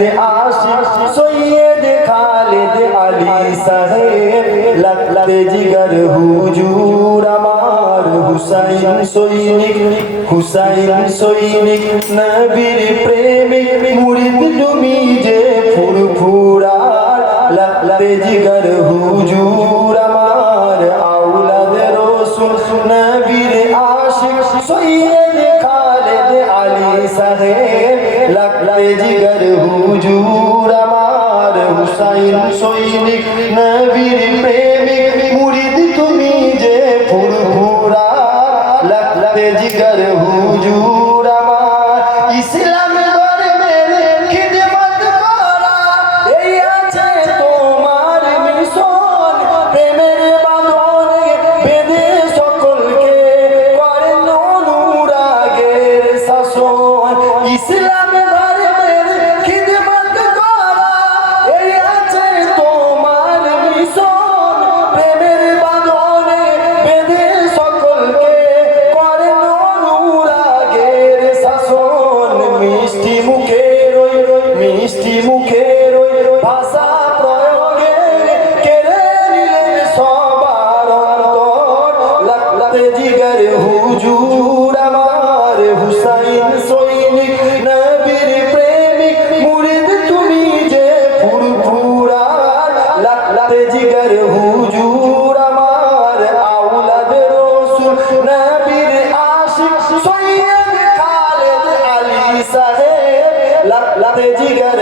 নবীর আশিক সৈয়দ খালিদ আলী সাহেব লাগতে জিগর হুজুর আমার হুসাইন সৈনিক নবীর প্রেমিক মুরিদ তুমি যে ফুরফুরার লাগতে জিগর হুজুর আমার আওলাদ রাসূল নবীর আশিক সৈয়দ খালিদ আলী সাহেব লাগতে জিগর হুজুর আমার হুসাইন সৈনিক নবীর প্রেমিক মুরিদ তুমি যে ফুরফুরার লাগতে জিগর হুজুর আমার ইসলাম ধর্মের খিদমত করা এই আছে তোমার মিশন প্রেমের বাঁধনে বেঁধে সকলকে করেন অনুরাগের শাসন ইসলাম ধর্মের খিদমত করা এই আছে তোমার মিশন প্রেমের বাঁধনে বেঁধে সকলকে করেন অনুরাগের শাসন মিষ্টি মুখের ওই ভাষা প্রয়োগে কেড়ে নিলেন সবার অন্তর লাগতে জিগর হুজুর আমার হুসাইন সৈনিক নবীর প্রেমিক মুরিদ তুমি যে ফুরফুরার লাগতে জিগর হুজুর আমার আওলাদ রাসূল নবীর আশিক সৈয়দ খালিদ আলী সাহেব লাগতে জিগর